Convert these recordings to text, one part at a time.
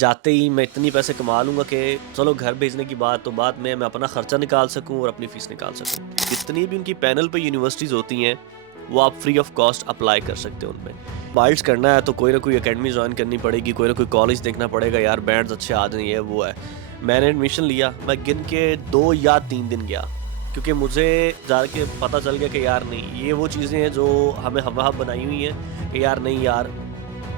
जाते ही मैं इतनी पैसे कमा लूँगा कि चलो घर भेजने की बात तो बाद में मैं अपना खर्चा निकाल सकूँ और अपनी फ़ीस निकाल सकूँ। जितनी भी उनकी पैनल पे यूनिवर्सिटीज़ होती हैं, वो आप फ्री ऑफ कॉस्ट अप्लाई कर सकते हो उनपे। बाइट्स करना है तो कोई ना कोई अकेडमी जॉइन करनी पड़ेगी, कोई ना कोई कॉलेज देखना पड़ेगा, यार बैंड्स अच्छे आ जाएँ, ये वो है। मैंने एडमिशन लिया, मैं गिन के 2 या 3 दिन गया, क्योंकि मुझे जाके पता चल गया कि यार नहीं, ये वो चीज़ें हैं जो हमें हम-वहाँ बनाई हुई हैं कि यार नहीं यार,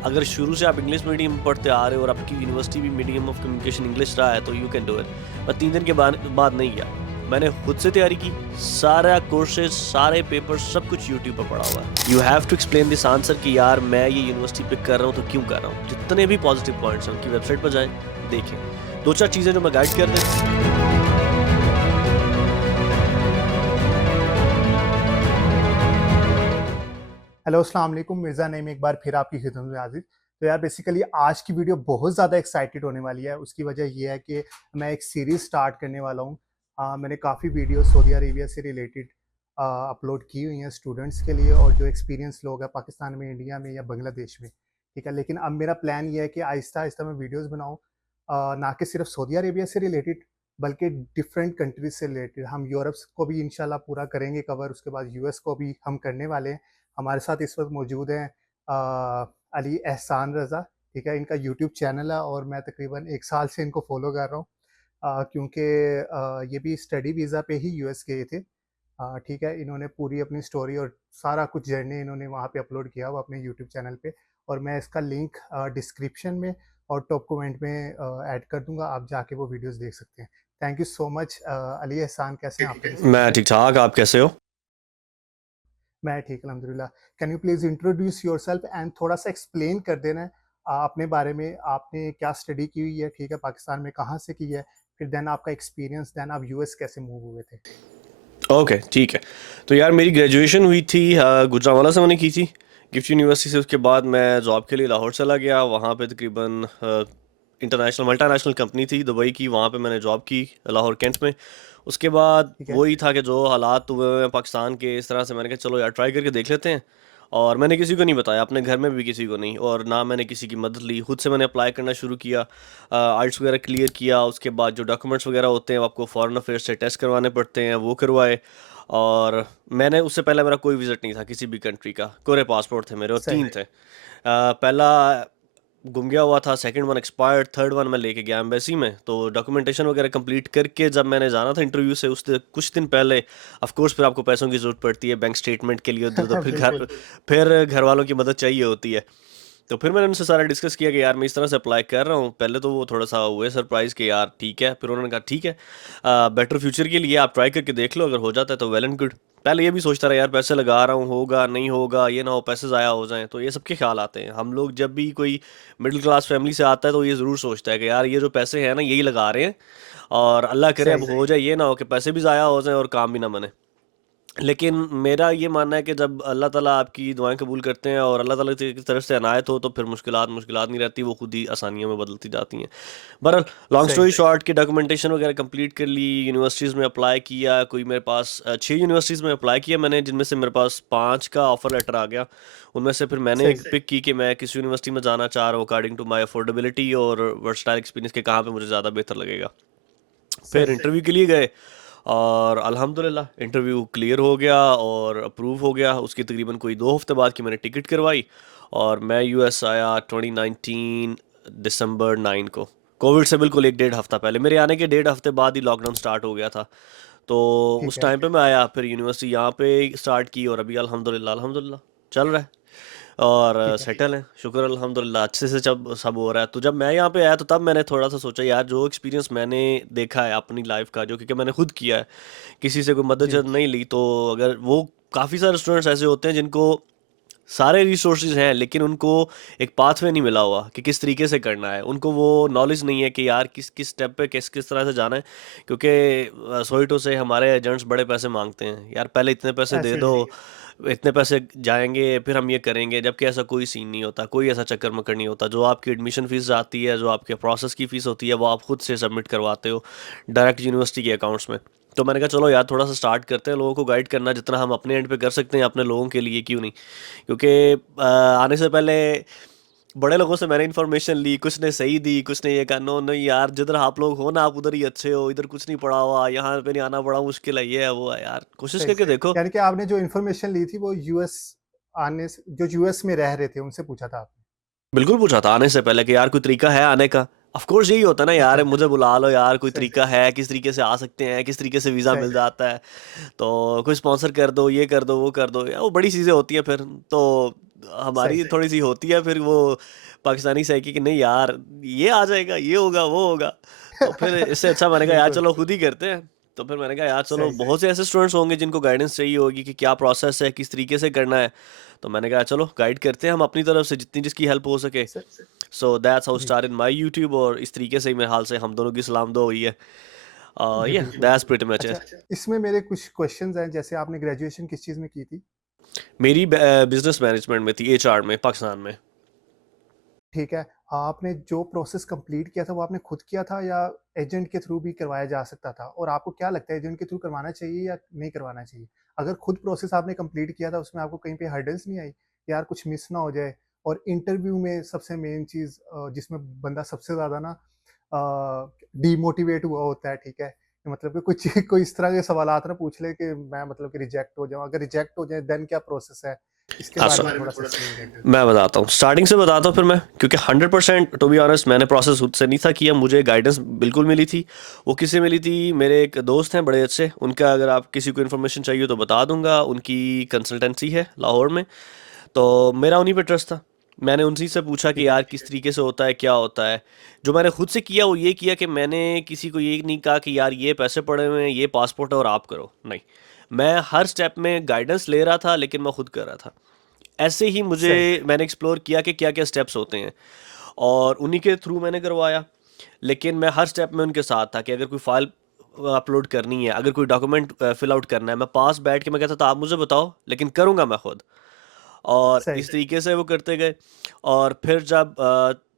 अगर शुरू से आप इंग्लिश मीडियम पढ़ते आ रहे हो और आपकी यूनिवर्सिटी भी मीडियम ऑफ कम्युनिकेशन इंग्लिश रहा है तो यू कैन डू इट। मैं 3 दिन के बाद नहीं गया। मैंने खुद से तैयारी की, सारा कोर्सेज़, सारे पेपर सब कुछ यूट्यूब पर पड़ा हुआ है। You have to explain this answer कि यार मैं ये यूनिवर्सिटी पिक कर रहा हूँ तो क्यों कर रहा हूँ? जितने भी पॉजिटिव पॉइंट्स हैं उनकी वेबसाइट पर जाएँ, देखें। 2-4 चीज़ें जो मैं गाइड कर दें। हेलो अस्सलाम वालेकुम, मिर्ज़ा नईम एक बार फिर आपकी खिदमत में हाज़िर। तो यार बेसिकली आज की वीडियो बहुत ज़्यादा एक्साइटेड होने वाली है। उसकी वजह ये है कि मैं एक सीरीज़ स्टार्ट करने वाला हूँ। मैंने काफ़ी वीडियो सऊदी अरेबिया से रिलेटेड अपलोड की हुई हैं स्टूडेंट्स के लिए और जो एक्सपीरियंस लोग हैं पाकिस्तान में, इंडिया में या बांग्लादेश में, ठीक है। लेकिन अब मेरा प्लान ये है कि आहिस्ता-आहिस्ता मैं वीडियोज़ बनाऊँ, ना कि सिर्फ सऊदी अरेबिया से रिलेटेड बल्कि डिफरेंट कंट्रीज़ से रिलेटेड। हम यूरोप को भी इंशाल्लाह पूरा करेंगे कवर, उसके बाद यूएस को भी हम करने वाले हैं। हमारे साथ इस वक्त मौजूद हैं अली एहसान रज़ा, ठीक है। इनका यूट्यूब चैनल है और मैं तकरीबन 1 साल से इनको फॉलो कर रहा हूँ, क्योंकि ये भी स्टडी वीज़ा पे ही यूएस गए थे। ठीक है, इन्होंने पूरी अपनी स्टोरी और सारा कुछ जर्नी इन्होंने वहाँ पे अपलोड किया हुआ अपने यूट्यूब चैनल पे, और मैं इसका लिंक डिस्क्रिप्शन में और टॉप कमेंट में ऐड कर दूंगा, आप जाके वो वीडियोस देख सकते हैं। Thank you so much. Ali एहसान, कैसे हैं आप? थोड़ी सी मैं बताएं। ठीक-ठाक, आप कैसे हो? मैं ठीक, अल्हम्दुलिल्लाह। Can you please introduce yourself and थोड़ा-सा एक्सप्लेन कर देना है अपने बारे में, आपने क्या स्टडी की हुई है, ठीक है, पाकिस्तान में कहाँ से की है, फिर देन आपका एक्सपीरियंस, देन आप यूएस कैसे मूव हुए थे? ओके, ठीक है। तो यार मेरी ग्रेजुएशन हुई थी गुजरांवाला से मैंने की थी, गिफ्ट यूनिवर्सिटी से। उसके बाद मैं जॉब के लिए लाहौर चला गया। वहाँ पे तकरीबन इंटरनेशनल मल्टीनेशनल कंपनी थी दुबई की, वहाँ पे मैंने जॉब की लाहौर कैंट में। उसके बाद ठीक है। वही था कि जो हालात हुए हुए हैं पाकिस्तान के, इस तरह से मैंने कहा चलो यार ट्राई करके देख लेते हैं। और मैंने किसी को नहीं बताया, अपने घर में भी किसी को नहीं, और ना मैंने किसी की मदद ली। खुद से मैंने अप्लाई करना शुरू किया, आइल्स वगैरह क्लियर किया। उसके बाद जो डॉक्यूमेंट्स वगैरह होते हैं वो आपको फॉरेन अफेयर्स से टेस्ट करवाने पड़ते हैं, वो करवाए। और मैंने उससे पहले मेरा कोई विज़िट नहीं था किसी भी कंट्री का, कोरे पासपोर्ट थे मेरे और सही। 3 थे। पहला गुम गया हुआ था, second one expired, third one मैं लेके गया एम्बेसी में। तो डॉक्यूमेंटेशन वगैरह कंप्लीट करके जब मैंने जाना था इंटरव्यू से उससे कुछ दिन पहले, ऑफ कोर्स फिर आपको पैसों की ज़रूरत पड़ती है बैंक स्टेटमेंट के लिए उधर, तो बिल्कुल। फिर घर वालों की मदद चाहिए होती है। तो फिर मैंने उनसे सारा डिस्कस किया कि यार मैं इस तरह से अप्लाई कर रहा हूँ। पहले तो वो थोड़ा सा हुए सरप्राइज़ कि यार ठीक है, फिर उन्होंने कहा ठीक है, बेटर फ्यूचर के लिए आप ट्राई करके देख लो, अगर हो जाता है तो वेल एंड गुड। पहले ये भी सोचता रहा यार पैसे लगा रहा हूँ, होगा नहीं होगा, ये ना हो पैसे ज़ाया हो जाएं, तो ये सबके ख्याल आते हैं। हम लोग जब भी कोई मिडिल क्लास फैमिली से आता है तो ये ज़रूर सोचता है कि यार ये जो पैसे हैं ना यही लगा रहे हैं, और अल्लाह करे अब सही। हो जाए, ये ना हो कि पैसे भी ज़ाया हो जाएं और काम भी ना बने। लेकिन मेरा ये मानना है कि जब अल्लाह ताला आपकी दुआएं कबूल करते हैं और अल्लाह ताला की तरफ से अनायत हो, तो फिर मुश्किलात मुश्किलात नहीं रहती, वो खुद ही आसानियों में बदलती जाती हैं। बहरहाल, लॉन्ग सही। स्टोरी शॉर्ट, की डॉक्यूमेंटेशन वगैरह कंप्लीट कर ली, यूनिवर्सिटीज़ में अप्लाई किया। कोई मेरे पास 6 यूनिवर्सिटीज़ में अप्लाई किया मैंने, जिनमें से मेरे पास 5 का ऑफर लेटर आ गया। उनमें से फिर मैंने सही। एक पिक की कि मैं किस यूनिवर्सिटी में जाना चाह रहा हूँ अकॉर्डिंग टू माई अफोर्डेबिलिटी और वर्सटाइल एक्सपीरियंस के, कहाँ पे मुझे ज़्यादा बेहतर लगेगा। फिर सही। इंटरव्यू के लिए गए और अल्हम्दुलिल्लाह इंटरव्यू क्लियर हो गया और अप्रूव हो गया। उसकी तकरीबन कोई 2 हफ्ते बाद की मैंने टिकट करवाई और मैं यूएस आया 2019 दिसंबर 9 को। कोविड से बिल्कुल 1 डेढ़ हफ्ता पहले, मेरे आने के डेढ़ हफ्ते बाद ही लॉकडाउन स्टार्ट हो गया था। तो ठीक उस है। टाइम पे मैं आया, फिर यूनिवर्सिटी यहाँ पे स्टार्ट की और अभी अल्हम्दुलिल्लाह अल्हम्दुलिल्लाह चल रहा है। और ठीक है। सेटल हैं, शुक्र अल्हम्दुलिल्लाह, अच्छे से जब सब हो रहा है। तो जब मैं यहाँ पे आया तो तब मैंने थोड़ा सा सोचा यार, जो एक्सपीरियंस मैंने देखा है अपनी लाइफ का, जो क्योंकि मैंने खुद किया है, किसी से कोई जी। मदद नहीं ली, तो अगर वो, काफ़ी सारे स्टूडेंट्स ऐसे होते हैं जिनको सारे रिसोर्सेज हैं लेकिन उनको एक पाथवे नहीं मिला हुआ कि किस तरीके से करना है। उनको वो नॉलेज नहीं है कि यार किस किस स्टेप पे किस किस तरह से जाना है। क्योंकि सोइटो से हमारे एजेंट्स बड़े पैसे मांगते हैं, यार पहले इतने पैसे दे ऐसे दो, जी। इतने पैसे जाएंगे फिर हम ये करेंगे, जबकि ऐसा कोई सीन नहीं होता, कोई ऐसा चक्कर मक्कर नहीं होता। जो आपकी एडमिशन फ़ीस आती है, जो आपके प्रोसेस की फ़ीस होती है, वो आप खुद से सबमिट करवाते हो डायरेक्ट यूनिवर्सिटी के अकाउंट्स में। तो मैंने कहा चलो यार थोड़ा सा स्टार्ट करते हैं, लोगों को गाइड करना जितना हम अपने एंड पे कर सकते हैं अपने लोगों के लिए, क्यों नहीं। क्योंकि आने से पहले बड़े लोगों से मैंने इन्फॉर्मेशन ली, कुछ ने सही दी, कुछ ने ये कहा नो नहीं यार, जिधर आप लोग हो ना आप उधर ही अच्छे हो, इधर कुछ नहीं पड़ा हुआ, यहाँ पे नहीं आना बड़ा मुश्किल है, ये है वो है। यार कोशिश सही। करके देखो। यानी कि आपने जो इन्फॉर्मेशन ली थी वो यूएस आने से, जो यूएस में रह रहे थे उनसे पूछा था आपने? बिल्कुल पूछा था आने से पहले कि यार कोई तरीका है आने का। ऑफ कोर्स यही होता है ना यार, अच्छा। मुझे बुला लो यार, कोई सही तरीका है, किस तरीके से आ सकते हैं, किस तरीके से वीज़ा सही। मिल जाता है, तो कोई स्पॉन्सर कर दो, ये कर दो, वो कर दो, यार वो बड़ी चीज़ें होती हैं फिर। तो हमारी सही। थोड़ी सी होती है फिर वो पाकिस्तानी साइकी कि नहीं यार, ये आ जाएगा, ये होगा, वो होगा। तो फिर इससे अच्छा मैंने कहा यार बिल्कुल। चलो खुद ही करते हैं। तो फिर मैंने कहा यार चलो, सही। बहुत से ऐसे स्टूडेंट्स होंगे जिनको गाइडेंस चाहिए होगी कि क्या प्रोसेस है, किस तरीके से करना है। तो मैंने कहा चलो गाइड करते हैं हम अपनी तरफ से जितनी जिसकी हेल्प हो सके। सही। सो दैट्स हाउ जी। स्टार्टेड माय यूट्यूब, और इस तरीके से ही मेरे हाल से हम दोनों की सलाम दुआ हुई है। जी या बिल्कुल। दैट्स प्रीटी मच अच्छा, इट। इसमें मेरे कुछ क्वेश्चंस हैं, जैसे आपने ग्रेजुएशन किस चीज़ में की थी? मेरी बिजनेस मैनेजमेंट में थी, एचआर में, पाकिस्तान में। ठीक है। आपने जो प्रोसेस कंप्लीट किया था वो आपने खुद किया था या एजेंट के थ्रू भी करवाया जा सकता था? और आपको क्या लगता है एजेंट के थ्रू करवाना चाहिए या नहीं करवाना चाहिए? अगर खुद प्रोसेस आपने कंप्लीट किया था उसमें आपको कहीं पे हर्डल्स नहीं आई? यार कुछ मिस ना हो जाए। और इंटरव्यू में सबसे मेन चीज़ जिसमें बंदा सबसे ज़्यादा ना डिमोटिवेट हुआ होता है, ठीक है? कि मतलब कि कुछ कोई इस तरह के सवालात ना पूछ ले कि मैं मतलब कि रिजेक्ट हो जाऊँ। अगर रिजेक्ट हो जाए देन क्या प्रोसेस है? इसके बारे अच्छा, में थोड़ा-सा एक्सप्लेन करिए। मैं बताता हूँ, स्टार्टिंग से बताता हूँ फिर मैं, क्योंकि 100% टू बी ऑनेस्ट मैंने प्रोसेस खुद से नहीं था किया, मुझे गाइडेंस बिल्कुल मिली थी। वो किससे मिली थी? मेरे एक दोस्त हैं बड़े अच्छे, उनका अगर आप किसी को इन्फॉर्मेशन चाहिए तो बता दूंगा, उनकी कंसल्टेंसी है लाहौर में। तो मेरा उन्हीं पे ट्रस्ट था। मैंने उनसे से पूछा कि ठीक है। यार किस तरीके से होता है, क्या होता है। जो मैंने खुद से किया वो ये किया कि मैंने किसी को ये नहीं कहा कि यार ये पैसे पड़े हुए हैं, ये पासपोर्ट है और आप करो, नहीं। मैं हर स्टेप में गाइडेंस ले रहा था, लेकिन मैं खुद कर रहा था। ऐसे ही मुझे, सही। मैंने एक्सप्लोर किया कि क्या क्या स्टेप्स होते हैं, और उन्हीं के थ्रू मैंने करवाया। लेकिन मैं हर स्टेप में उनके साथ था कि अगर कोई फाइल अपलोड करनी है, अगर कोई डॉक्यूमेंट फिल आउट करना है, मैं पास बैठ के मैं कहता था आप मुझे बताओ, लेकिन करूँगा मैं खुद। और सही। इस तरीके से वो करते गए। और फिर जब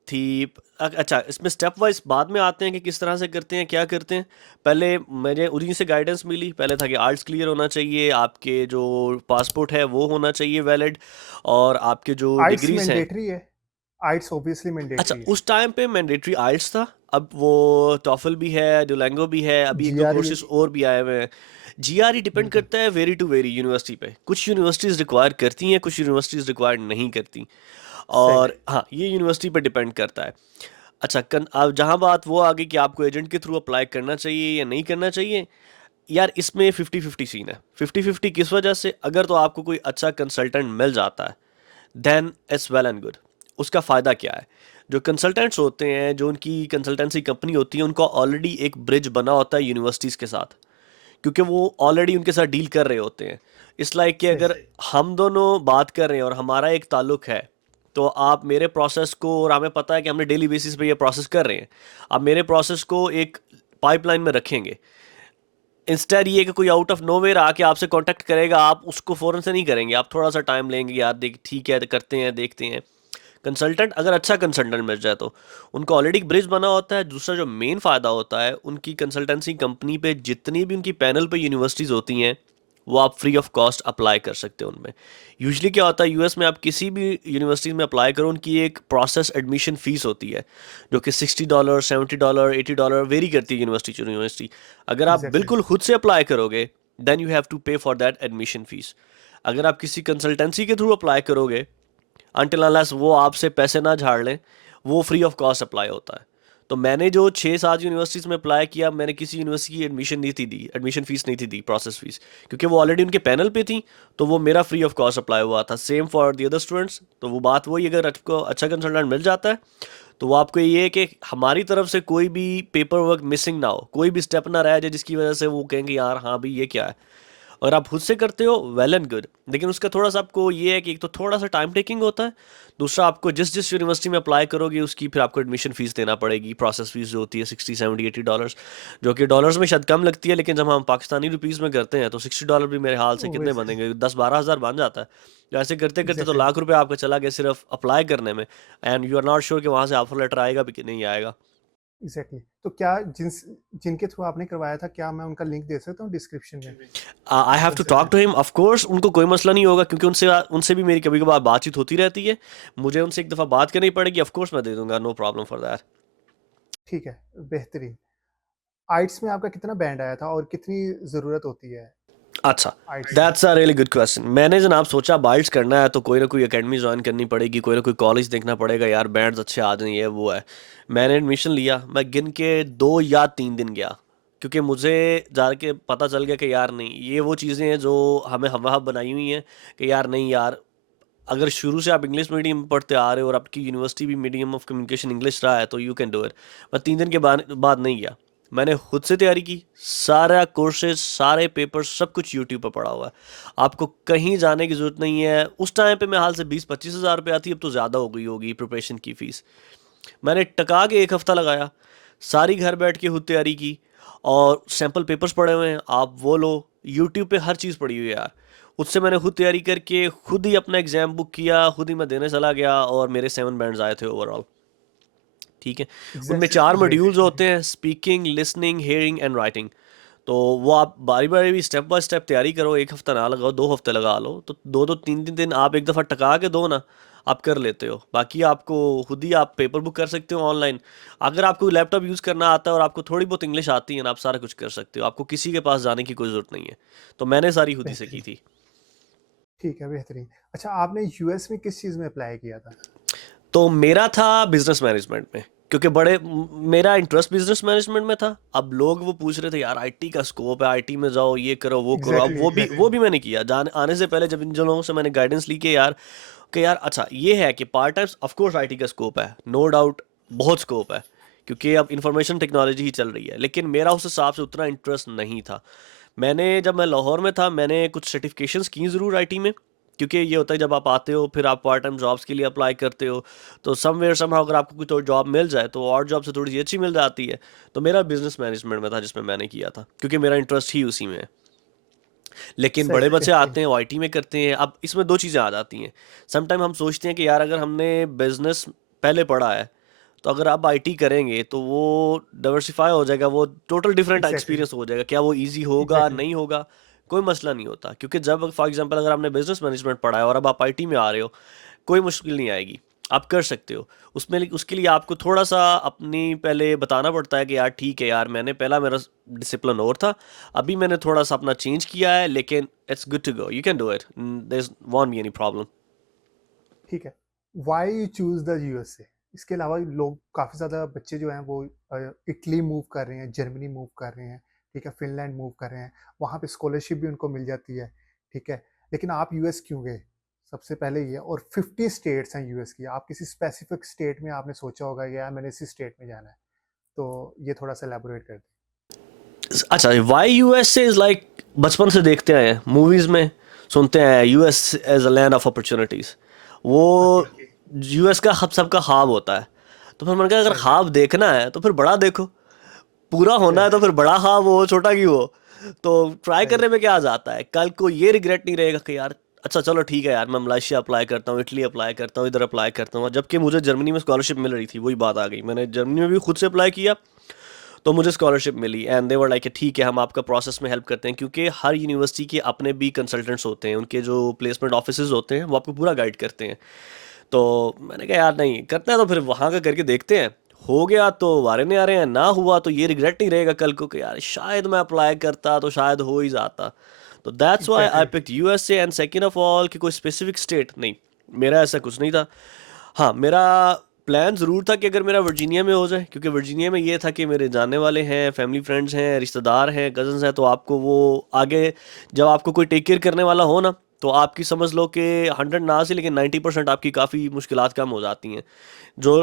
थी अच्छा, इसमें स्टेप वाइज बाद में आते हैं कि किस तरह से करते हैं, क्या करते हैं। पहले मुझे उन्हीं से गाइडेंस मिली। पहले था कि आर्ट्स क्लियर होना चाहिए, आपके जो पासपोर्ट है वो होना चाहिए वैलिड, और आपके जो आइट्स डिग्रीज हैं। मैंडेटरी है। आइट्स ऑब्वियसली अच्छा, मैंडेटरी है। उस टाइम पे मैंडेटरी आइल्स था। अब वो टॉफल भी है, डुओलिंगो भी है, अभी एक दो जीआरई। कोर्सेज और भी आए हुए हैं। जीआरई डिपेंड बिल्कुल। करता है वेरी टू वेरी यूनिवर्सिटी पे, कुछ यूनिवर्सिटीज़ रिक्वायर करती हैं, कुछ यूनिवर्सिटीज़ रिक्वायर नहीं करती। सही। और हाँ, ये यूनिवर्सिटी पे डिपेंड करता है। अच्छा, अब जहाँ बात वो आ गई कि आपको एजेंट के थ्रू अप्लाई करना चाहिए या नहीं करना चाहिए, यार इसमें 50-50 सीन है। 50-50 किस वजह से? अगर तो आपको कोई अच्छा कंसल्टेंट मिल जाता है, then it's well and good. उसका फ़ायदा क्या है? जो कंसल्टेंट्स होते हैं, जो उनकी कंसल्टेंसी कंपनी होती है, उनको ऑलरेडी एक ब्रिज बना होता है यूनिवर्सिटीज़ के साथ, क्योंकि वो ऑलरेडी उनके साथ डील कर रहे होते हैं। इस लाइक कि सही। अगर हम दोनों बात कर रहे हैं और हमारा एक ताल्लुक है, तो आप मेरे प्रोसेस को, और हमें पता है कि हमने डेली बेसिस पे ये प्रोसेस कर रहे हैं, आप मेरे प्रोसेस को एक पाइपलाइन में रखेंगे। इंस्टेड ये कि कोई आउट ऑफ नोवेयर आके आपसे कांटेक्ट करेगा, आप उसको फ़ौरन से नहीं करेंगे, आप थोड़ा सा टाइम लेंगे, यार देख ठीक है करते हैं, देखते हैं। कंसल्टेंट अगर अच्छा कंसल्टेंट मिल जाए तो उनको ऑलरेडी एक ब्रिज बना होता है। दूसरा जो मेन फ़ायदा होता है, उनकी कंसल्टेंसी कंपनी पे जितनी भी उनकी पैनल पे यूनिवर्सिटीज़ होती हैं, वो आप फ्री ऑफ कॉस्ट अप्लाई कर सकते हो उनमें। यूजुअली क्या होता है, यूएस में आप किसी भी यूनिवर्सिटी में अप्लाई करो, उनकी एक प्रोसेस एडमिशन फ़ीस होती है, जो कि $60, $70, $80 वेरी करती है यूनिवर्सिटी टू यूनिवर्सिटी। अगर आप एग्जैक्टली। बिल्कुल खुद से अप्लाई करोगे, देन यू हैव टू पे फॉर दैट एडमिशन फ़ीस। अगर आप किसी कंसल्टेंसी के थ्रू अप्लाई करोगे, अनटिल अनलेस वो आपसे पैसे ना झाड़ लें, वो फ्री ऑफ कॉस्ट अप्लाई होता है। तो मैंने जो 6-7 यूनिवर्सिटीज़ में अप्लाई किया, मैंने किसी यूनिवर्सिटी की एडमिशन नहीं थी दी, एडमिशन फ़ीस नहीं थी दी, प्रोसेस फ़ीस, क्योंकि वो ऑलरेडी उनके पैनल पे थी। तो वो मेरा फ्री ऑफ कॉस्ट अप्लाई हुआ था, same for the other students. तो वो बात वही, अगर आपको अच्छा कंसल्टेंट मिल जाता है, तो वो आपको ये है कि हमारी तरफ से कोई भी पेपर वर्क मिसिंग ना हो, कोई भी स्टेप ना रह जाए जिसकी वजह से वो कहेंगे यार हाँ भाई ये क्या है। अगर आप खुद से करते हो, वेल एंड गुड, लेकिन उसका थोड़ा सा आपको ये है कि एक तो थोड़ा सा टाइम टेकिंग होता है, दूसरा आपको जिस जिस यूनिवर्सिटी में अप्लाई करोगे उसकी फिर आपको एडमिशन फीस देना पड़ेगी, प्रोसेस फीस जो होती है 60, 70, $80, जो कि डॉलर्स में शायद कम लगती है, लेकिन जब हम पाकिस्तानी रुपीज़ में करते हैं तो $60 भी मेरे हाल से कितने वैसे बनेंगे, 10-12 हज़ार बन जाता है। तो ऐसे करते करते तो एग्जैक्टली। लाख रुपए आपका चला गया सिर्फ अप्लाई करने में, and you are not sure कि वहाँ से ऑफर लेटर आएगा भी कि नहीं आएगा। एग्जैक्टली तो क्या जिनके थ्रू आपने करवाया था, क्या मैं उनका लिंक दे सकता हूँ डिस्क्रिप्शन में? I have to talk to him, of course उनको कोई मसला नहीं होगा, क्योंकि उनसे उनसे भी मेरी कभी कभार बातचीत होती रहती है। मुझे उनसे एक दफ़ा बात करनी पड़ेगी, ऑफ कोर्स मैं दे दूंगा, नो प्रॉब्लम फॉर दैट। ठीक है, बेहतरीन। आइट्स में आपका कितना बैंड आया था और कितनी ज़रूरत होती है अच्छा, आइट्स में? That's a really good question. मैंने जनाब सोचा बाइट्स करना है तो कोई ना कोई एकेडमी ज्वाइन करनी पड़ेगी, कोई ना कोई कॉलेज देखना पड़ेगा, यार बैंड्स अच्छे आ जाएंगे, ये वो है। मैंने एडमिशन लिया, मैं गिन के 2 या 3 दिन गया, क्योंकि मुझे जाके पता चल गया कि यार नहीं, ये वो चीज़ें हैं जो हमें हम वहाँ बनाई हुई हैं कि यार नहीं यार, अगर शुरू से आप इंग्लिश मीडियम में पढ़ते आ रहे हो और आपकी यूनिवर्सिटी भी मीडियम ऑफ कम्युनिकेशन इंग्लिश रहा है तो यू कैन डू इट। मैं 3 दिन के बाद नहीं गया, मैंने खुद से तैयारी की, सारा कोर्सेज सारे पेपर सब कुछ यूट्यूब पर पड़ा हुआ है। आपको कहीं जाने की ज़रूरत नहीं है। उस टाइम पे मैं हाल से 20-25 हज़ार रुपये आती, अब तो ज़्यादा हो गई होगी प्रिपरेशन की फ़ीस। मैंने टका के 1 हफ़्ता लगाया, सारी घर बैठ के खुद तैयारी की, और सैम्पल पेपर्स पड़े हुए हैं, आप वो लो, यूट्यूब पे हर चीज़ पड़ी हुई है यार। उससे मैंने खुद तैयारी करके खुद ही अपना एग्ज़ाम बुक किया, खुद ही मैं देने चला गया, और मेरे 7 बैंड्स आए थे ओवरऑल। ठीक है। उनमें एग्जैक्टली 4 मॉड्यूल्स ग्रेट। होते हैं, speaking, listening, hearing and writing. तो वो आप बारी बारी भी स्टेप बाय स्टेप तैयारी करो, 1 हफ्ता ना लगाओ, 2 हफ्ते लगा लो, तो 2-2 3 दिन आप एक दफ़ा टका के दो ना, आप कर लेते हो। बाकी आपको खुद ही आप पेपर बुक कर सकते हो ऑनलाइन। अगर आपको लैपटॉप यूज़ करना आता है और आपको थोड़ी बहुत इंग्लिश आती है ना, आप सारा कुछ कर सकते हो, आपको किसी के पास जाने की कोई ज़रूरत नहीं है। तो मैंने सारी खुद ही से की बेहतरीन। थी। ठीक है, बेहतरीन। अच्छा, आपने यूएस में किस चीज़ में अप्लाई किया था? तो मेरा था बिजनेस मैनेजमेंट में, क्योंकि मेरा इंटरेस्ट बिजनेस मैनेजमेंट में था। अब लोग वो पूछ रहे थे यार आईटी का स्कोप है, आईटी में जाओ, ये करो वो करो। अब एग्जैक्टली वो एग्जैक्टली। भी मैंने किया जाने आने से पहले, जब इन जनों से मैंने गाइडेंस ली कि यार अच्छा ये है कि part time of course IT का स्कोप है, नो डाउट, बहुत स्कोप है, क्योंकि अब इंफॉर्मेशन टेक्नोलॉजी ही चल रही है। लेकिन मेरा उस हिसाब से उतना इंटरेस्ट नहीं था। जब मैं लाहौर में था, मैंने कुछ सर्टिफिकेशंस की ज़रूर आईटी में, क्योंकि ये होता है जब आप आते हो फिर आप पार्ट टाइम जॉब्स के लिए अप्लाई करते हो, तो समवेयर समहाउ अगर आपको कोई तो जॉब मिल जाए तो और जॉब से थोड़ी सी अच्छी मिल जाती है। तो मेरा बिजनेस मैनेजमेंट में था जिसमें मैंने किया था, क्योंकि मेरा इंटरेस्ट ही उसी में है। लेकिन सही, बड़े बच्चे बेहतरीन। आते हैं वो आईटी में करते हैं। अब इसमें दो चीज़ें आ जाती हैं। समटाइम हम सोचते हैं कि यार अगर हमने बिजनेस पहले पढ़ा है, तो अगर अब आईटी करेंगे तो वो डाइवर्सिफाई हो जाएगा, वो टोटल डिफरेंट एग्जैक्टली एक्सपीरियंस हो जाएगा, क्या वो इजी होगा एग्जैक्टली। नहीं होगा, कोई मसला नहीं होता। क्योंकि जब फॉर एग्जांपल अगर आपने बिजनेस मैनेजमेंट पढ़ा है और अब आप आईटी में आ रहे हो, कोई मुश्किल नहीं आएगी, आप कर सकते हो। उसके लिए आपको थोड़ा सा अपनी पहले बताना पड़ता है कि यार ठीक है यार, मेरा डिसिप्लिन और था, अभी मैंने थोड़ा सा अपना चेंज किया है, लेकिन it's good to go, you can do it, there won't be any problem. ठीक है। Why you choose the USA? इसके अलावा लोग काफ़ी ज़्यादा बच्चे जो हैं वो इटली मूव कर रहे हैं, जर्मनी मूव कर रहे हैं, ठीक है, फिनलैंड मूव कर रहे हैं। वहाँ पे स्कॉलरशिप भी उनको मिल जाती है, ठीक है। लेकिन आप यूएस क्यों गए? सबसे पहले ये, और 50 स्टेट्स हैं यूएस की, आप किसी स्पेसिफिक स्टेट में आपने सोचा होगा कि यार मैंने इसी स्टेट में जाना है, तो ये थोड़ा सा एलैबोरेट कर दें। अच्छा, वाई यूएसए इज लाइक, बचपन से देखते आए हैं मूवीज में, सुनते हैं US as a land of opportunities. वो ओके। यूएस का सबका ख्वाब होता है। तो फिर मैंने कहा अगर सही ख्वाब देखना है तो फिर बड़ा देखो, पूरा होना सही है तो फिर बड़ा ख्वाब हो, छोटा क्यों हो। तो ट्राई सही। करने में क्या जाता है, कल को ये रिग्रेट नहीं रहेगा कि यार अच्छा चलो ठीक है यार, मैं मलेशिया अप्लाई करता हूँ, इटली अप्लाई करता हूँ, इधर अप्लाई करता हूँ। जबकि मुझे जर्मनी में स्कॉलरशिप मिल रही थी, वही बात आ गई, मैंने जर्मनी में भी खुद से अप्लाई किया तो मुझे स्कॉलरशिप मिली, एंड दे वर लाइक ठीक है हम आपका प्रोसेस में हेल्प करते हैं, क्योंकि हर यूनिवर्सिटी के अपने भी कंसल्टेंट्स होते हैं, उनके जो प्लेसमेंट ऑफिसेज होते हैं वो आपको पूरा गाइड करते हैं। तो मैंने कहा यार नहीं करना है तो फिर वहाँ का करके देखते हैं, हो गया तो वारे नहीं आ रहे हैं, ना हुआ तो ये रिग्रेट नहीं रहेगा कल को कि यार शायद मैं अप्लाई करता तो शायद हो ही जाता। तो that's why I exactly. Picked USA. And second of all कि कोई स्पेसिफिक स्टेट नहीं, मेरा ऐसा कुछ नहीं था। हाँ, मेरा प्लान ज़रूर था कि अगर मेरा वर्जीनिया में हो जाए, क्योंकि वर्जीनिया में ये था कि मेरे जानने वाले हैं, फैमिली फ्रेंड्स हैं, रिश्तेदार हैं, कज़न्स हैं, तो आपको वो आगे जब आपको कोई टेक केयर करने वाला हो ना, तो आपकी समझ लो कि 100 ना से लेकिन 90% आपकी काफ़ी मुश्किलात कम हो जाती हैं। जो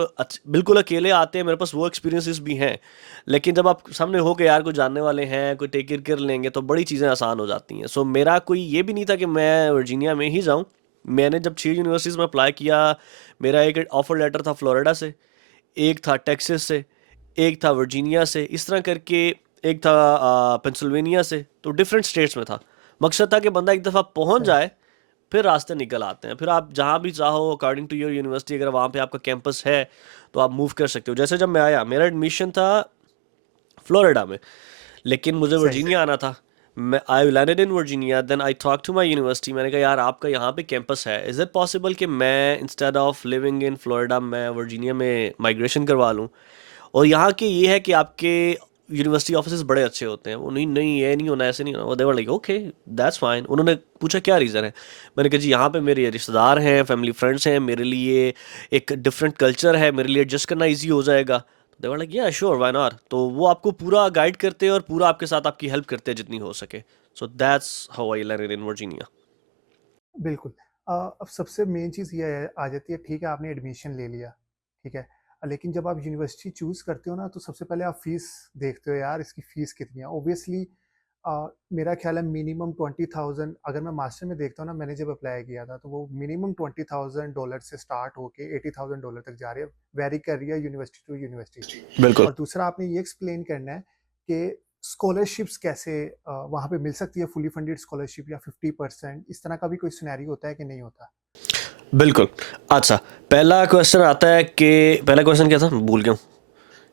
बिल्कुल अकेले आते हैं, मेरे पास वो एक्सपीरियंसेस भी हैं, लेकिन जब आप सामने हो के यार कोई जानने वाले हैं, कोई टेक केयर कर लेंगे, तो बड़ी चीज़ें आसान हो जाती हैं। सो मेरा कोई ये भी नहीं था कि मैं वर्जीनिया में ही जाऊँ। मैंने जब 6 यूनिवर्सिटीज़ में अप्लाई किया, मेरा एक ऑफर लेटर था फ्लोरिडा से, एक था टेक्सास से, एक था वर्जीनिया से, इस तरह करके एक था पेंसिल्वेनिया से, तो डिफरेंट स्टेट्स में था। मकसद था कि बंदा एक दफ़ा पहुंच सही। जाए, फिर रास्ते निकल आते हैं, फिर आप जहाँ भी चाहो अकॉर्डिंग टू योर यूनिवर्सिटी, अगर वहाँ पे आपका कैंपस है तो आप मूव कर सकते हो। जैसे जब मैं आया, मेरा एडमिशन था फ्लोरिडा में, लेकिन मुझे सही। वर्जीनिया आना था। मैं I landed in Virginia, then I talk to my university, मैंने कहा यार आपका यहाँ पे कैंपस है, इज़ इट पॉसिबल कि मैं instead of living in Florida मैं वर्जीनिया में माइग्रेशन करवा लूँ। और यहाँ के ये है कि आपके यूनिवर्सिटी ऑफिस बड़े अच्छे होते हैं। वो नहीं नहीं ये नहीं होना, ऐसे नहीं होना, देवर लाइक ओके दैट्स फाइन। उन्होंने पूछा क्या रीज़न है, मैंने कहा जी यहाँ पे मेरे रिश्तेदार हैं, फैमिली फ्रेंड्स हैं, मेरे लिए एक डिफरेंट कल्चर है, मेरे लिए एडजस्ट करना ईजी हो जाएगा। देवर लाइक या श्योर व्हाई नॉट। तो वो आपको पूरा गाइड करते हैं और पूरा आपके साथ आपकी हेल्प करते हैं जितनी हो सके। सो that's how I learn in Virginia. बिल्कुल। अब सबसे मेन चीज़ ये आ जाती है, ठीक है आपने एडमिशन ले लिया, ठीक है, लेकिन जब आप यूनिवर्सिटी चूज़ करते हो ना तो सबसे पहले आप फीस देखते हो, यार इसकी फ़ीस कितनी है। ऑब्वियसली मेरा ख्याल है मिनिमम 20,000, अगर मैं मास्टर में देखता हूँ ना, मैंने जब अप्लाई किया था तो वो मिनिमम $20,000 से स्टार्ट होके $80,000 तक जा रही है, वेरी कर रही है यूनिवर्सिटी टू यूनिवर्सिटी। बिल्कुल। और दूसरा आपने ये एक्सप्लेन करना है कि स्कॉलरशिप्स कैसे वहाँ पे मिल सकती है, फुली फंडेड स्कॉलरशिप या 50%, इस तरह का भी कोई सिनेरियो होता है कि नहीं होता? बिल्कुल। अच्छा, पहला क्वेश्चन आता है कि पहला क्वेश्चन क्या था, भूल गया हूँ।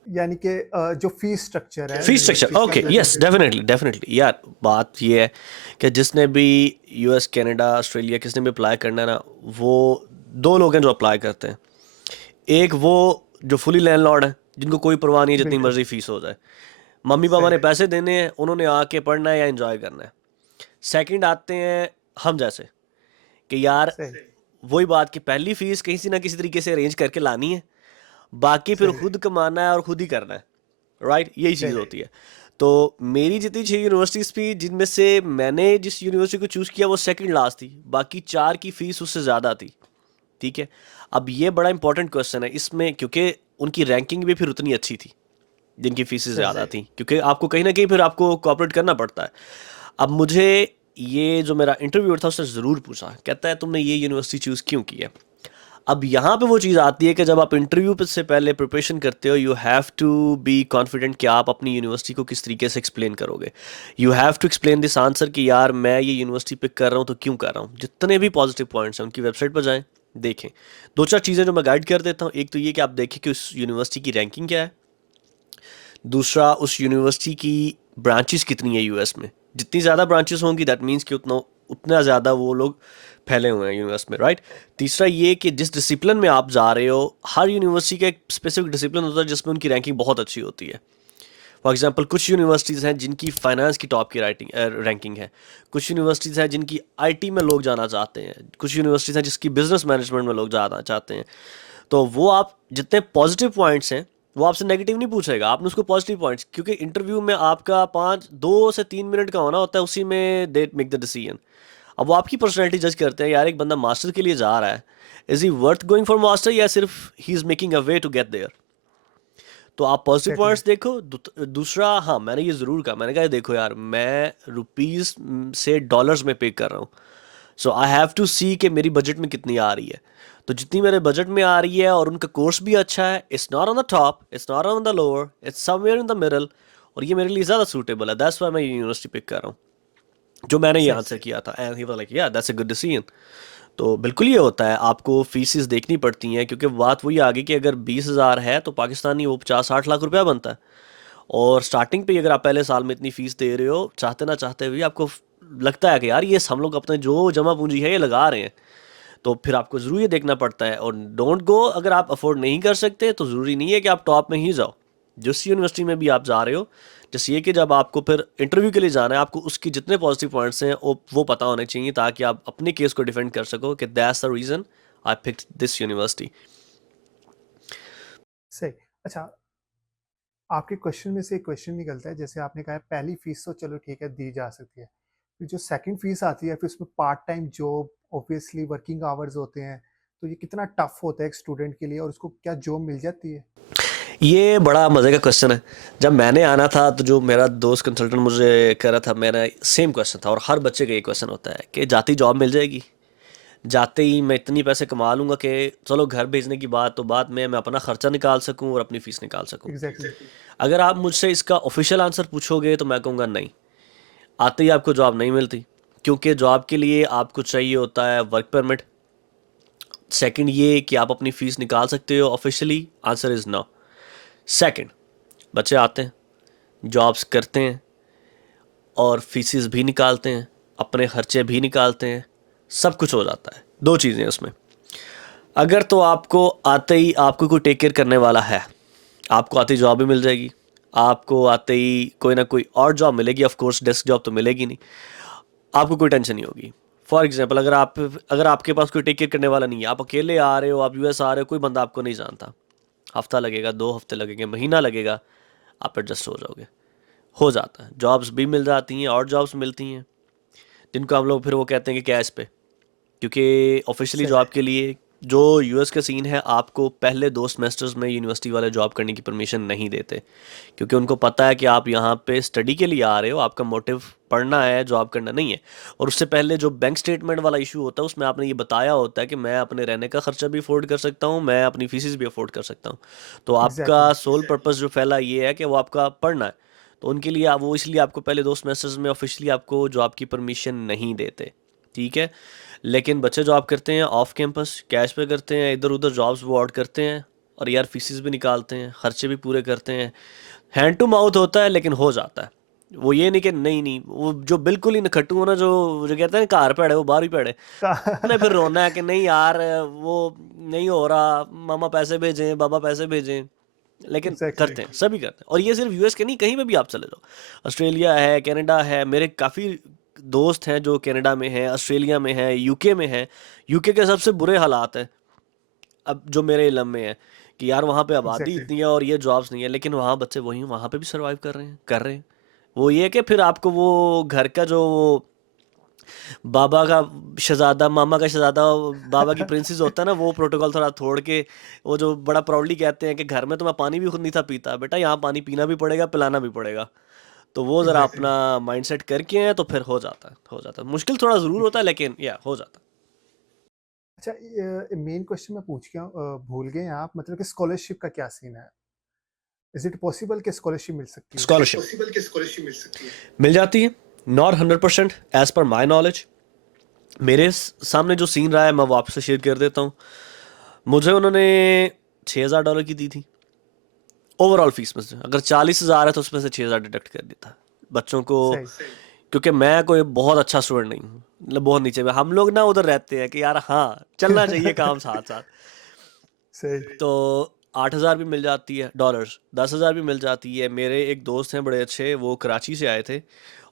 यानी कि जो फीस स्ट्रक्चर है फीस स्ट्रक्चर, यूनिवर्सिटीज का okay, yes, presentation. Definitely definitely यार। बात ये है कि जिसने भी यूएस कनाडा ऑस्ट्रेलिया किसने भी अप्लाई करना है ना, वो दो लोग हैं जो अप्लाई करते हैं। एक वो जो फुली लैंडलॉर्ड है, जिनको कोई परवाह नहीं है, जितनी बिल्कुल। मर्जी फीस हो जाए, मम्मी पापा सही। ने पैसे देने हैं, उन्होंने आके पढ़ना है या एंजॉय करना है। सेकंड आते हैं हम जैसे, कि यार सही। वही बात कि पहली फीस किसी ना किसी तरीके से अरेंज करके लानी है, बाकी फिर सही। खुद कमाना है और खुद ही करना है, राइट, यही चीज़ सही। होती है। तो मेरी जितनी 6 यूनिवर्सिटीज़ थी, जिनमें से मैंने जिस यूनिवर्सिटी को चूज़ किया वो सेकंड लास्ट थी, बाकी 4 की फ़ीस उससे ज़्यादा थी। ठीक है। अब ये बड़ा इंपॉर्टेंट क्वेश्चन है इसमें, क्योंकि उनकी रैंकिंग भी फिर उतनी अच्छी थी जिनकी फीसें सही। ज़्यादा थी, क्योंकि आपको कहीं ना कहीं फिर आपको कोऑपरेट करना पड़ता है। अब मुझे ये जो मेरा इंटरव्यूअर था उसने ज़रूर पूछा, कहता है तुमने ये यूनिवर्सिटी चूज़ क्यों की है। अब यहाँ पे वो चीज़ आती है कि जब आप इंटरव्यू से पहले प्रिपरेशन करते हो, you have to be confident कि आप अपनी यूनिवर्सिटी को किस तरीके से एक्सप्लेन करोगे। You have to explain this answer कि यार मैं ये यूनिवर्सिटी पिक कर रहा हूँ तो क्यों कर रहा हूँ। जितने भी पॉजिटिव पॉइंट्स हैं उनकी वेबसाइट पर जाएं, देखें। दो चार चीज़ें जो मैं गाइड कर देता हूँ, एक तो ये कि आप देखें कि उस यूनिवर्सिटी की रैंकिंग क्या है। दूसरा, उस यूनिवर्सिटी की ब्रांचेस कितनी है यूएस में। जितनी ज़्यादा ब्रांचेस होंगी दैट मीन्स कि उतना उतना ज़्यादा वो लोग फैले हुए हैं यूनिवर्स में, राइट। तीसरा ये कि जिस डिसिप्लिन में आप जा रहे हो, हर यूनिवर्सिटी का एक स्पेसिफिक डिसिप्लिन होता है जिसमें उनकी रैंकिंग बहुत अच्छी होती है। फॉर एग्जांपल कुछ यूनिवर्सिटीज़ हैं जिनकी फाइनेंस की टॉप की रैंकिंग है। कुछ यूनिवर्सिटीज़ हैं जिनकी आईटी में लोग जाना चाहते हैं। कुछ यूनिवर्सिटीज़ हैं जिसकी बिजनेस मैनेजमेंट में लोग जाना चाहते हैं। तो वो आप जितने पॉजिटिव पॉइंट्स हैं वो आपसे नेगेटिव नहीं पूछेगा, आपने उसको पॉजिटिव पॉइंट्स, क्योंकि इंटरव्यू में आपका 5 2 से 3 मिनट का होना होता है, उसी में दे मेक द डिसीजन। अब वो आपकी पर्सनैलिटी जज करते हैं, यार एक बंदा मास्टर के लिए जा रहा है, is he worth going for master, या सिर्फ he is making a way to get there. तो आप पॉजिटिव एग्जैक्टली। पॉइंट्स देखो। दूसरा, हाँ मैंने ये ज़रूर कहा, मैंने कहा देखो यार मैं रुपीज़ से डॉलर्स में पे कर रहा हूँ, सो आई हैव टू सी कि मेरी बजट में कितनी आ रही है। तो जितनी मेरे बजट में आ रही है और उनका कोर्स भी अच्छा है, it's not on the top, it's not on the lower, it's somewhere in the middle, और ये मेरे लिए ज़्यादा सूटेबल है, दैट्स व्हाई मैं यूनिवर्सिटी पिक कर रहा हूँ। जो मैंने ये सही। आंसर किया था, एंड ही वाज लाइक या दैट्स अ गुड डिसीजन। तो बिल्कुल ये होता है, आपको फीसिस देखनी पड़ती हैं, क्योंकि बात वही आ गई कि अगर 20,000 है तो पाकिस्तानी वो 50-60 लाख रुपया बनता है। और स्टार्टिंग पे ही अगर आप पहले साल में इतनी फीस दे रहे हो, चाहते ना चाहते भी आपको लगता है कि यार ये हम लोग अपने जो जमा पूंजी है ये लगा रहे हैं। तो फिर आपको ज़रूर ये देखना पड़ता है, और डोंट गो, अगर आप अफोर्ड नहीं कर सकते तो ज़रूरी नहीं है कि आप टॉप में ही जाओ। जिस यूनिवर्सिटी में भी आप जा रहे हो, जैसे ये कि जब आपको फिर इंटरव्यू के लिए जाना है, आपको उसकी जितने पॉजिटिव पॉइंट्स हैं वो पता होने चाहिए, ताकि आप अपने केस को डिफेंड कर सको कि that's the reason I picked this university. सही। अच्छा, आपके क्वेश्चन में से एक क्वेश्चन निकलता है, जैसे आपने कहा पहली फीस तो चलो ठीक है दी जा सकती है, फिर जो सेकंड फीस आती है फिर उसमें part time job, obviously working hours होते हैं, तो ये कितना टफ होता है एक स्टूडेंट के लिए, और उसको क्या जॉब मिल जाती है? ये बड़ा मज़े का क्वेश्चन है। जब मैंने आना था तो जो मेरा दोस्त कंसल्टेंट मुझे कह रहा था, मेरा सेम क्वेश्चन था, और हर बच्चे का ये क्वेश्चन होता है कि जाती जॉब मिल जाएगी, जाते ही मैं इतनी पैसे कमा लूँगा कि चलो घर भेजने की बात तो बात में, मैं अपना खर्चा निकाल सकूँ और अपनी फ़ीस निकाल सकूँ। एग्जैक्टली। अगर आप मुझसे इसका ऑफिशियल आंसर पूछोगे तो मैं कहूँगा नहीं, आते ही आपको जॉब नहीं मिलती, क्योंकि जॉब के लिए आपको चाहिए होता है वर्क परमिट। सेकंड ये कि आप अपनी फ़ीस निकाल सकते हो officially, answer is no. Second, बच्चे आते हैं, जॉब्स करते हैं और फीसिस भी निकालते हैं, अपने खर्चे भी निकालते हैं, सब कुछ हो जाता है। दो चीज़ें हैं उसमें। अगर तो आपको आते ही आपको कोई टेक केयर करने वाला है, आपको आते ही जॉब भी मिल जाएगी, आपको आते ही कोई ना कोई और जॉब मिलेगी। ऑफ कोर्स डेस्क जॉब तो मिलेगी नहीं, आपको कोई टेंशन नहीं होगी। फॉर एग्जाम्पल, अगर आपके पास कोई टेक केयर करने वाला नहीं है, आप अकेले आ रहे हो, आप यूएस आ रहे हो, कोई बंदा आपको नहीं जानता, हफ्ता लगेगा, 2 हफ्ते लगेंगे, महीना लगेगा, आप एडजस्ट हो जाओगे। हो जाता है, जॉब्स भी मिल जाती हैं और जॉब्स मिलती हैं जिनको हम लोग फिर वो कहते हैं कि कैश पे। क्योंकि ऑफिशियली सही। जॉब के लिए जो यूएस का सीन है, आपको पहले 2 सेमेस्टर्स में यूनिवर्सिटी वाले जॉब करने की परमिशन नहीं देते, क्योंकि उनको पता है कि आप यहाँ पे स्टडी के लिए आ रहे हो, आपका मोटिव पढ़ना है, जॉब करना नहीं है। और उससे पहले जो बैंक स्टेटमेंट वाला इशू होता है, उसमें आपने ये बताया होता है कि मैं अपने रहने का खर्चा भी अफोर्ड कर सकता हूँ, मैं अपनी फीसिस भी अफोर्ड कर सकता हूँ। तो एग्जैक्टली। आपका सोल पर्पस जो फैला ये है कि वो आपका पढ़ना है। तो उनके लिए वो इसलिए आपको पहले 2 सेमेस्टर्स में ऑफिशियली आपको जॉब की परमिशन नहीं देते, ठीक है। लेकिन बच्चे जॉब करते हैं ऑफ कैंपस, कैश पे करते हैं, इधर उधर जॉब्स वो आउट करते हैं, और यार फीसिस भी निकालते हैं, खर्चे भी पूरे करते हैं। हैंड टू माउथ होता है, लेकिन हो जाता है। वो ये नहीं कि नहीं नहीं, वो जो बिल्कुल ही नखट्टू हो ना, जो कहते हैं कार पेड़ है वो बाहर ही पेड़ है, उन्हें फिर रोना है कि नहीं यार वो नहीं हो रहा, मामा पैसे भेजें, बाबा पैसे भेजें। लेकिन एग्जैक्टली। करते हैं, सभी करते हैं। और ये सिर्फ यूएस के नहीं, कहीं पे भी आप चले जाओ, ऑस्ट्रेलिया है, कनाडा है, मेरे काफ़ी दोस्त हैं जो कनाडा में हैं, ऑस्ट्रेलिया में हैं, यूके में हैं। यूके के सबसे बुरे हालात हैं अब जो मेरे इलम में है, कि यार वहाँ पे आबादी एग्जैक्टली। इतनी है और ये जॉब्स नहीं है, लेकिन वहाँ बच्चे वहीं वहाँ पे भी सरवाइव कर रहे हैं। वो ये है कि फिर आपको वो घर का जो वो बाबा का शहजादा, मामा का शहजादा, बाबा की प्रिंसेस होता है ना, वो प्रोटोकॉल थोड़ा छोड़ के, वो जो बड़ा प्राउडली कहते हैं कि घर में तो मैं पानी भी खुद नहीं था पीता, बेटा यहाँ पानी पीना भी पड़ेगा, पिलाना भी पड़ेगा। तो वो ज़रा एग्जैक्टली। अपना माइंडसेट करके हैं, तो फिर हो जाता है, मुश्किल थोड़ा ज़रूर होता है, लेकिन या हो जाता है। अच्छा, मेन क्वेश्चन मैं पूछ गया भूल गए आप, मतलब कि स्कॉलरशिप का क्या सीन है? इज इट पॉसिबल कि स्कॉलरशिप मिल सकती है? स्कॉलरशिप मिल जाती है, not 100% as per my knowledge. मेरे सामने जो सीन रहा है मैं वो आपसे शेयर कर देता हूँ। मुझे उन्होंने $6,000 की दी थी ओवरऑल फीस में से। अगर 40,000 है तो उसमें से 6,000 डिडक्ट कर देता बच्चों को। सही। क्योंकि मैं कोई बहुत अच्छा स्टूडेंट नहीं हूँ, मतलब बहुत नीचे में हम लोग ना उधर रहते हैं कि यार हाँ चलना चाहिए काम साथ साथ। सही। तो 8,000 भी मिल जाती है डॉलर्स, 10,000 भी मिल जाती है। मेरे एक दोस्त हैं बड़े अच्छे, वो कराची से आए थे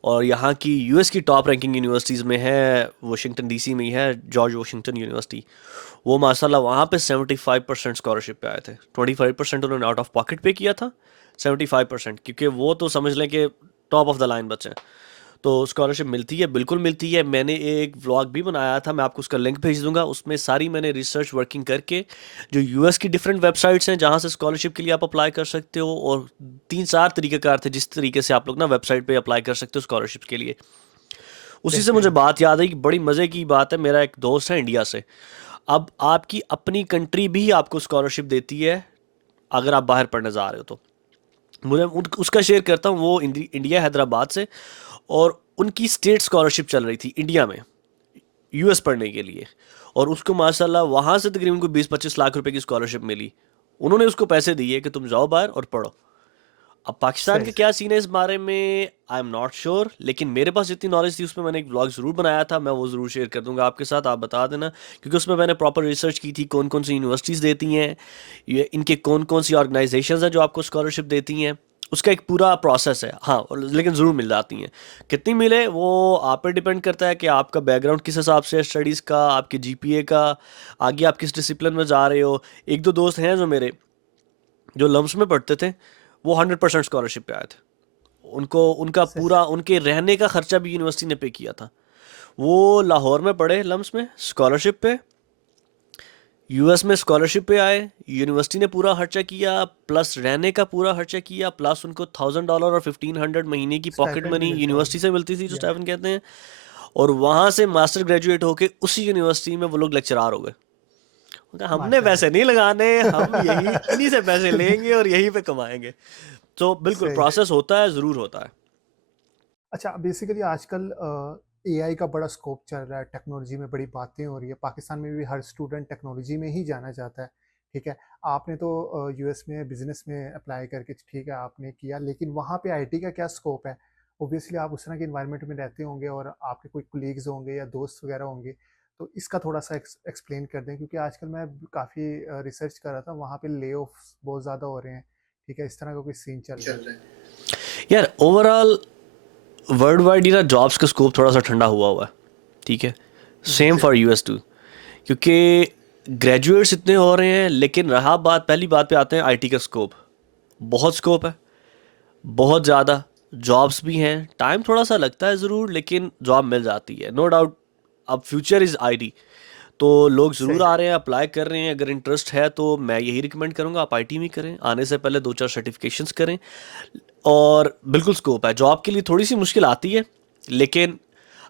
और यहाँ की यूएस की टॉप रैंकिंग यूनिवर्सिटीज़ में है, वाशिंगटन डीसी में ही है, जॉर्ज वाशिंगटन यूनिवर्सिटी। वो माशाल्लाह वहाँ पे 75% स्कॉलरशिप पे आए थे। 25% उन्होंने आउट ऑफ पॉकेट पे किया था, 75%, क्योंकि वो तो समझ लें कि टॉप ऑफ द लाइन बच्चे हैं। तो स्कॉलरशिप मिलती है, बिल्कुल मिलती है। मैंने एक व्लॉग भी बनाया था, मैं आपको उसका लिंक भेज दूंगा। उसमें सारी मैंने रिसर्च वर्किंग करके जो यूएस की डिफरेंट वेबसाइट्स हैं जहाँ से स्कॉलरशिप के लिए आप अप्लाई कर सकते हो, और 3-4 तरीक़ेकार थे जिस तरीके से आप लोग ना वेबसाइट पे अप्लाई कर सकते हो स्कॉलरशिप के लिए। उसी से मुझे बेहतरीन। बात याद आई कि बड़ी मज़े की बात है, मेरा एक दोस्त है इंडिया से। अब आपकी अपनी कंट्री भी आपको स्कॉलरशिप देती है अगर आप बाहर पढ़ने जा रहे हो तो। मुझे उसका शेयर करता हूँ। वो इंडिया हैदराबाद से, और उनकी स्टेट स्कॉलरशिप चल रही थी इंडिया में यूएस पढ़ने के लिए, और उसको माशाल्लाह वहाँ से तकरीबन को 20-25 लाख रुपए की स्कॉलरशिप मिली। उन्होंने उसको पैसे दिए कि तुम जाओ बाहर और पढ़ो। अब पाकिस्तान सही। के क्या सीन है इस बारे में आई एम नॉट श्योर, लेकिन मेरे पास जितनी नॉलेज थी उसमें मैंने एक व्लॉग ज़रूर बनाया था, मैं वो ज़रूर शेयर कर दूंगा आपके साथ, आप बता देना। क्योंकि उसमें मैंने प्रॉपर रिसर्च की थी कौन कौन सी यूनिवर्सिटीज़ देती हैं, ये इनके कौन कौन सी ऑर्गेनाइजेशंस हैं जो आपको स्कॉलरशिप देती हैं। उसका एक पूरा प्रोसेस है, हाँ, लेकिन ज़रूर मिल जाती हैं। कितनी मिले वो आप पे डिपेंड करता है कि आपका बैकग्राउंड किस हिसाब से है, स्टडीज़ का, आपके जीपीए का, आगे आप किस डिसिप्लिन में जा रहे हो। एक दो दोस्त हैं जो मेरे जो लम्स में पढ़ते थे, वो 100% स्कॉलरशिप पे आए थे। उनको उनका सही। पूरा उनके रहने का खर्चा भी यूनिवर्सिटी ने पे किया था। वो लाहौर में पढ़े लम्स में स्कॉलरशिप पे, यूएस में स्कॉलरशिप पे आए, यूनिवर्सिटी ने पूरा खर्चा किया, प्लस रहने का पूरा खर्चा किया, प्लस उनको $1,000 और 1,500 महीने की पॉकेट स्टाइपेंड भी मनी मिलता यूनिवर्सिटी होगा। से मिलती थी, जो या। स्टाइपेंड कहते हैं। और वहाँ से मास्टर ग्रेजुएट होके उसी यूनिवर्सिटी में वो लोग लेक्चरार हो गए। उनका हमने पैसे नहीं लगाने, हम यही माशाल्लाह। इन्हीं से पैसे लेंगे और यहीं पे कमाएंगे। तो बिल्कुल सही। प्रोसेस होता है, ज़रूर होता है। अच्छा, बेसिकली आजकल एआई का बड़ा स्कोप चल रहा है, टेक्नोलॉजी में बड़ी बातें हो रही है, पाकिस्तान में भी हर स्टूडेंट टेक्नोलॉजी में ही जाना चाहता है। ठीक है, आपने तो यूएस में बिजनेस में अप्लाई करके ठीक है आपने किया, लेकिन वहाँ पे आईटी का क्या स्कोप है? ऑब्वियसली आप उस तरह के इन्वायरमेंट में रहते होंगे और आपके कोई कोलीग्स होंगे या दोस्त वगैरह होंगे, तो इसका थोड़ा सा एक्सप्लेन कर दें, क्योंकि आजकल मैं काफ़ी रिसर्च कर रहा था, वहाँ पे ले ऑफ्स बहुत ज़्यादा हो रहे हैं। ठीक है, इस तरह का कोई सीन चल रहा है। यार ओवरऑल वर्ल्ड वाइड ना जॉब्स का स्कोप थोड़ा सा ठंडा हुआ है, ठीक है। जी सेम फॉर यूएस टू, क्योंकि ग्रेजुएट्स इतने हो रहे हैं, लेकिन रहा बात, पहली बात पे आते हैं आईटी का स्कोप। बहुत स्कोप है, बहुत ज़्यादा। जॉब्स भी हैं, टाइम थोड़ा सा लगता है ज़रूर, लेकिन जॉब मिल जाती है नो डाउट। अब फ्यूचर इज़ आईटी, तो लोग ज़रूर सही। आ रहे हैं, अप्लाई कर रहे हैं। अगर इंटरेस्ट है तो मैं यही रिकमेंड करूँगा आप आईटी में करें। आने से पहले दो चार सर्टिफिकेशंस करें, और बिल्कुल स्कोप है। जॉब के लिए थोड़ी सी मुश्किल आती है, लेकिन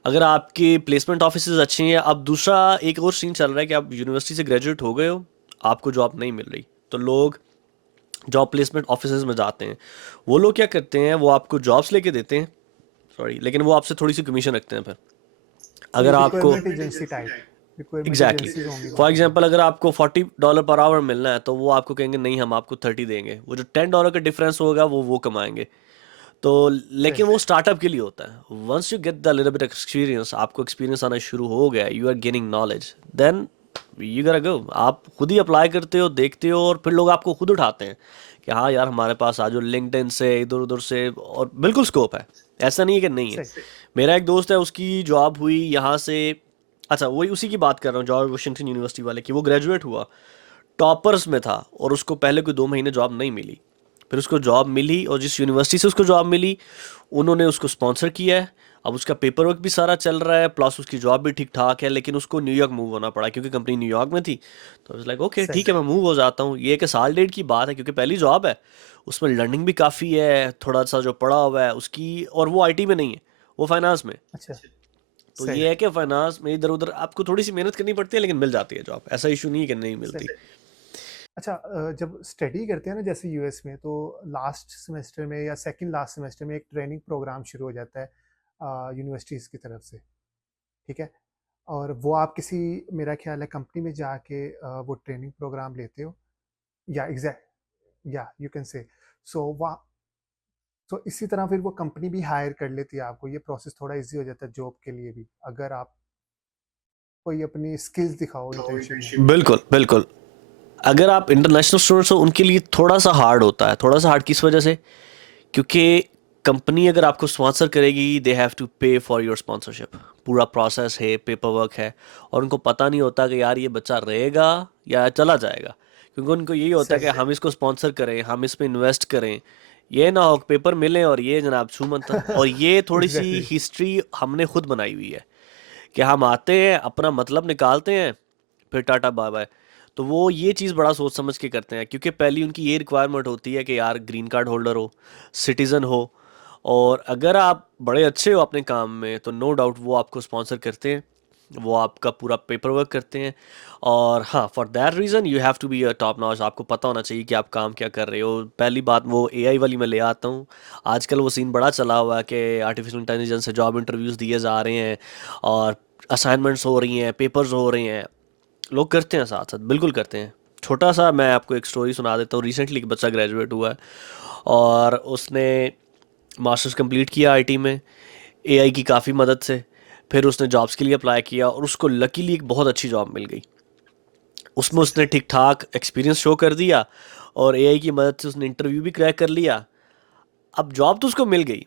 अगर आपके प्लेसमेंट ऑफिसेज अच्छे हैं। अब दूसरा एक और सीन चल रहा है कि आप यूनिवर्सिटी से ग्रेजुएट हो गए हो, आपको जॉब नहीं मिल रही, तो लोग जॉब प्लेसमेंट ऑफिसेज में जाते हैं। वो लोग क्या करते हैं, वो आपको जॉब्स लेके देते हैं, सॉरी, लेकिन वो आपसे थोड़ी सी कमीशन रखते हैं फिर। कोई अगर आपको requirement agency type, requirement exactly agencies होंगी फॉर वहाँ पे। हाँ। एग्जांपल अगर आपको $40 पर आवर मिलना है, तो वो आपको कहेंगे नहीं, हम आपको 30 देंगे। वो जो $10 का डिफरेंस होगा वो कमाएंगे। तो सही। लेकिन वो स्टार्टअप के लिए होता है। Once you get the little bit experience, आपको एक्सपीरियंस आना शुरू हो गया, you are gaining knowledge, then you gotta go. आप खुद ही अप्लाई करते हो, देखते हो, और फिर लोग आपको खुद उठाते हैं कि हाँ यार हमारे पास आ जाओ, लिंक्डइन से, इधर उधर से। और बिल्कुल स्कोप है, ऐसा नहीं है कि नहीं है। सही। मेरा एक दोस्त है, उसकी जॉब हुई यहाँ से, अच्छा वही उसी की बात कर रहा हूँ, जॉर्ज वाशिंगटन यूनिवर्सिटी वाले की। वो ग्रेजुएट हुआ, टॉपर्स में था, और उसको पहले कोई 2 महीने जॉब नहीं मिली। फिर उसको जॉब मिली, और जिस यूनिवर्सिटी से उसको जॉब मिली, उन्होंने उसको स्पॉन्सर किया है। अब उसका पेपर वर्क भी सारा चल रहा है, प्लस उसकी जॉब भी ठीक ठाक है। लेकिन उसको न्यूयॉर्क मूव होना पड़ा, क्योंकि कंपनी न्यूयॉर्क में थी। तो लाइक ओके सही। ठीक है, मैं मूव हो जाता हूँ। ये एक साल डेढ़ की बात है, क्योंकि पहली जॉब है, उसमें लर्निंग भी काफ़ी है, थोड़ा सा जो पढ़ा हुआ है उसकी। और वो आईटी में नहीं है, वो फाइनेंस में। अच्छा। तो सही। ये है कि फाइनेंस में इधर उधर आपको थोड़ी सी मेहनत करनी पड़ती है, लेकिन मिल जाती है जॉब। ऐसा इशू नहीं है कि नहीं सही। मिलती। अच्छा, जब स्टडी करते हैं ना जैसे यूएस में, तो लास्ट सेमेस्टर में या सेकंड लास्ट सेमेस्टर में एक ट्रेनिंग प्रोग्राम शुरू हो जाता है यूनिवर्सिटीज़ की तरफ से। ठीक है, और वो आप किसी, मेरा ख्याल है कंपनी में जाके वो ट्रेनिंग प्रोग्राम लेते हो, या एग्जैक्ट, या यू कैन से। सो वहाँ, तो इसी तरह फिर वो कंपनी भी हायर कर लेती है आपको। ये प्रोसेस थोड़ा इजी हो जाता है जॉब के लिए भी, अगर आप कोई अपनी स्किल्स दिखाओ इंटर्नशिप में। बिल्कुल बिल्कुल। अगर आप इंटरनेशनल स्टूडेंट्स हो, उनके लिए थोड़ा सा हार्ड होता है। थोड़ा सा हार्ड किस वजह से? क्योंकि कंपनी अगर आपको स्पॉन्सर करेगी, दे हैव टू पे फॉर योर स्पॉन्सरशिप। पूरा प्रोसेस है, पेपर वर्क है, और उनको पता नहीं होता कि यार ये बच्चा रहेगा या चला जाएगा। क्योंकि उनको यही होता है सही। कि हम इसको स्पॉन्सर करें, हम इस पे इन्वेस्ट करें, ये ना हो कि पेपर मिले और ये जनाब छू मत। और ये थोड़ी सी एग्जैक्टली। हिस्ट्री हमने खुद बनाई हुई है, कि हम आते हैं, अपना मतलब निकालते हैं, फिर टाटा बाय बाय। तो वो ये चीज़ बड़ा सोच समझ के करते हैं, क्योंकि पहली उनकी ये रिक्वायरमेंट होती है कि यार ग्रीन कार्ड होल्डर हो, सिटीज़न हो। और अगर आप बड़े अच्छे हो अपने काम में, तो नो डाउट वो आपको स्पॉन्सर करते हैं, वो आपका पूरा पेपर वर्क करते हैं। और हाँ, for that reason you have to be a top notch. आपको पता होना चाहिए कि आप काम क्या कर रहे हो। पहली बात, वो एआई वाली मैं ले आता हूँ। आजकल वो सीन बड़ा चला हुआ है कि आर्टिफिशियल इंटेलिजेंस से जॉब इंटरव्यूज़ दिए जा रहे हैं, और असाइनमेंट्स हो रही हैं, पेपर्स हो रहे हैं। लोग करते हैं, साथ साथ बिल्कुल करते हैं। छोटा सा मैं आपको एक स्टोरी सुना देता हूँ। रिसेंटली एक बच्चा ग्रेजुएट हुआ है, और उसने मास्टर्स कंप्लीट किया आईटी में, एआई की काफ़ी मदद से। फिर उसने जॉब्स के लिए अप्लाई किया, और उसको लकीली एक बहुत अच्छी जॉब मिल गई। उसमें सही। उसने ठीक ठाक एक्सपीरियंस शो कर दिया, और एआई की मदद से उसने इंटरव्यू भी क्रैक कर लिया। अब जॉब तो उसको मिल गई।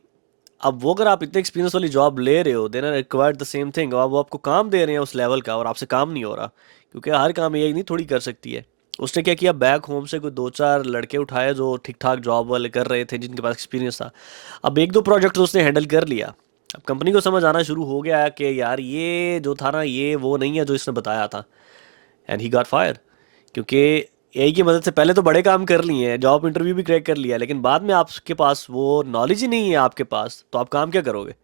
अब वो, अगर आप इतने एक्सपीरियंस वाली जॉब ले रहे हो, then required the same thing, और वो आपको काम दे रहे हैं उस लेवल का, और आपसे काम नहीं हो रहा, क्योंकि हर काम एआई नहीं थोड़ी कर सकती है। उसने क्या किया, बैक होम से कोई दो चार लड़के उठाए जो ठीक ठाक जॉब वाले कर रहे थे, जिनके पास एक्सपीरियंस था। अब एक दो प्रोजेक्ट उसने हैंडल कर लिया। अब कंपनी को समझ आना शुरू हो गया कि यार ये जो था ना, ये वो नहीं है जो इसने बताया था। एंड ही गॉट फायर, क्योंकि एआई की मदद से पहले तो बड़े काम कर लिए हैं, जॉब इंटरव्यू भी क्रैक कर लिया, लेकिन बाद में आपके पास वो नॉलेज ही नहीं है आपके पास, तो आप काम क्या करोगे?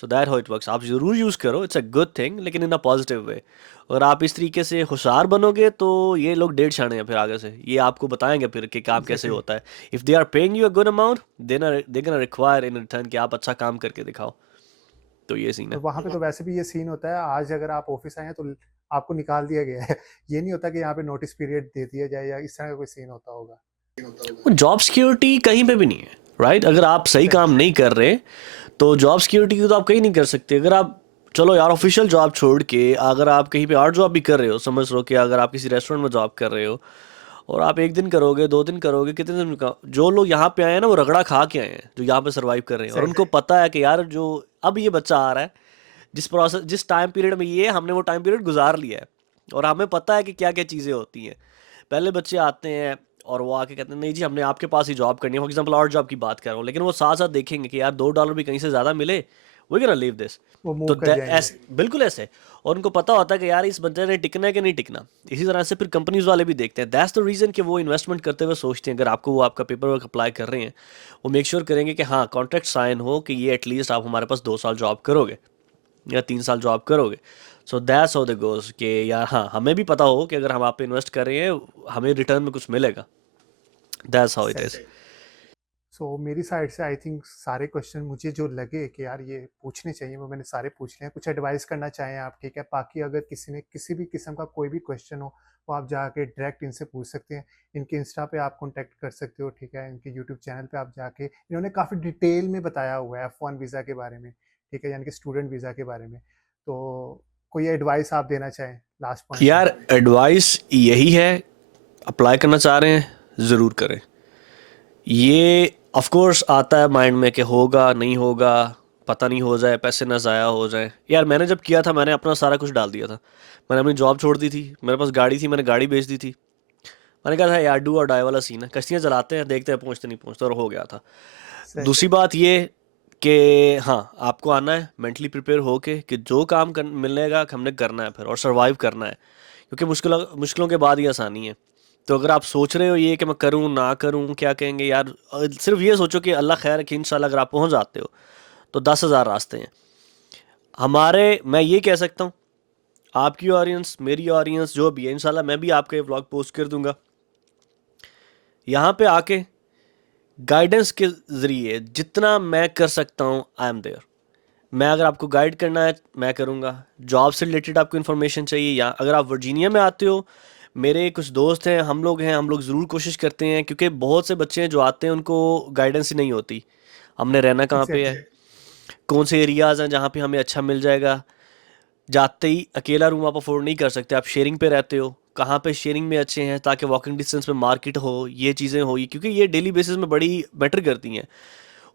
So that how it works. आप ज़रूर यूज़ करो, इट्स अ गुड थिंग, लेकिन इन अ पॉजिटिव वे। अगर आप इस तरीके से होशियार बनोगे, तो ये लोग डेढ़ शाने हैं फिर आगे से, ये आपको बताएंगे फिर कि काम कैसे एग्जैक्टली। होता है। If they are paying you a good amount, then they can require in return कि आप अच्छा काम करके दिखाओ। तो ये सीन और है। वहाँ पे तो वैसे भी ये सीन होता है, आज अगर आप ऑफिस आए हैं तो आपको निकाल दिया गया है। ये नहीं होता कि यहाँ पे नोटिस पीरियड दे दिया जाए या इस तरह का कोई सीन होता होगा। जॉब सिक्योरिटी कहीं पे भी नहीं है, राइट? अगर आप सही सही। काम नहीं कर रहे तो जॉब सिक्योरिटी की तो आप कहीं नहीं कर सकते। अगर आप, चलो यार, ऑफिशियल जॉब छोड़ के अगर आप कहीं पे और जॉब भी कर रहे हो, समझ लो कि अगर आप किसी रेस्टोरेंट में जॉब कर रहे हो और आप एक दिन करोगे, 2 दिन करोगे, कितने दिन का, जो लोग यहाँ पे आए हैं ना वो रगड़ा खा के आए हैं जो यहाँ पे सरवाइव कर रहे हैं, और सही। उनको पता है कि यार जो अब ये बच्चा आ रहा है, जिस टाइम पीरियड में ये है, हमने वो टाइम पीरियड गुजार लिया है और हमें पता है कि क्या क्या चीज़ें होती हैं। पहले बच्चे आते हैं और वो आके कहते हैं नहीं जी हमने आपके पास ही जॉब करनी है, फॉर एग्जांपल और जॉब की बात कर रहा हूँ, लेकिन वो साथ साथ देखेंगे कि यार $2 भी कहीं से ज़्यादा मिले, वी कैन लीव दिस। वो तो मूव कर जाएंगे। ऐसे बिल्कुल ऐसे। और उनको पता होता है कि यार इस बंदे ने टिकना है कि नहीं टिकना। इसी तरह से फिर कंपनीज वाले भी देखते हैं, दैट्स द रीज़न कि वो इन्वेस्टमेंट करते हुए सोचते हैं, अगर आपको वो आपका पेपर वर्क अप्लाई कर रहे हैं, वो मेक श्योर करेंगे कि हाँ कॉन्ट्रैक्ट साइन हो कि ये एटलीस्ट आप हमारे पास 2 साल जॉब करोगे या 3 साल जॉब करोगे। सो दैट्स हाउ द गोज कि यार हाँ हमें भी पता हो कि अगर हम आप पे इन्वेस्ट कर रहे हैं हमें रिटर्न में कुछ मिलेगा। दैट्स हाउ इट सही। इज। सो मेरी साइड से आई थिंक सारे क्वेश्चन मुझे जो लगे कि यार ये पूछने चाहिए वो मैंने सारे पूछ लिए हैं। कुछ एडवाइस करना चाहें आप, ठीक है? बाकी अगर किसी ने किसी भी किस्म का कोई भी क्वेश्चन हो वो आप जाके डायरेक्ट इनसे पूछ सकते हैं। इनके इंस्टा पे आप कांटेक्ट कर सकते हो, ठीक है? इनके यूट्यूब चैनल पे आप जाके, इन्होंने काफ़ी डिटेल में बताया हुआ है F1 वीज़ा के बारे में, ठीक है? यानी कि स्टूडेंट वीज़ा के बारे में। तो कोई एडवाइस आप देना चाहें लास्ट पॉइंट में? यार एडवाइस यही है, अप्लाई करना चाह रहे हैं ज़रूर करें। ये ऑफ कोर्स आता है माइंड में कि होगा नहीं होगा, पता नहीं हो जाए, पैसे ना ज़ाया हो जाए। यार मैंने जब किया था मैंने अपना सारा कुछ डाल दिया था। मैंने अपनी जॉब छोड़ दी थी, मेरे पास गाड़ी थी, मैंने गाड़ी बेच दी थी। मैंने कहा था यार डू और डाई वाला सीन है, कश्तियाँ चलाते हैं, देखते हैं पहुँचते नहीं पहुँचते, और हो गया था। सही। दूसरी बात ये कि हाँ आपको आना है मेंटली प्रिपेयर होके कि जो काम मिलेगा हमने करना है फिर, और सरवाइव करना है, क्योंकि मुश्किलों मुश्किलों के बाद ही आसानी है। तो अगर आप सोच रहे हो ये कि मैं करूँ ना करूँ क्या कहेंगे यार, सिर्फ ये सोचो कि अल्लाह खैर है कि इंशाल्लाह अगर आप पहुँच जाते हो तो 10,000 रास्ते हैं हमारे। मैं ये कह सकता हूँ आपकी ऑडियंस, मेरी ऑडियंस जो भी है, इंशाल्लाह मैं भी आपका ये व्लॉग पोस्ट कर दूंगा। यहाँ पे आके गाइडेंस के ज़रिए जितना मैं कर सकता हूँ आई एम देयर। मैं अगर आपको गाइड करना है मैं करूँगा। जॉब से रिलेटेड आपको इन्फॉर्मेशन चाहिए, या अगर आप वर्जीनिया में आते हो, मेरे कुछ दोस्त हैं, हम लोग ज़रूर कोशिश करते हैं, क्योंकि बहुत से बच्चे हैं जो आते हैं उनको गाइडेंस ही नहीं होती। हमने रहना कहाँ पे है, एग्जैक्टली। कौन से एरियाज़ हैं जहाँ पे हमें अच्छा मिल जाएगा। जाते ही अकेला रूम आप अफोर्ड नहीं कर सकते, आप शेयरिंग पे रहते हो, कहाँ पे शेयरिंग में अच्छे हैं ताकि वॉकिंग डिस्टेंस में मार्केट हो, ये चीज़ें हो, क्योंकि ये डेली बेसिस में बड़ी मैटर करती हैं।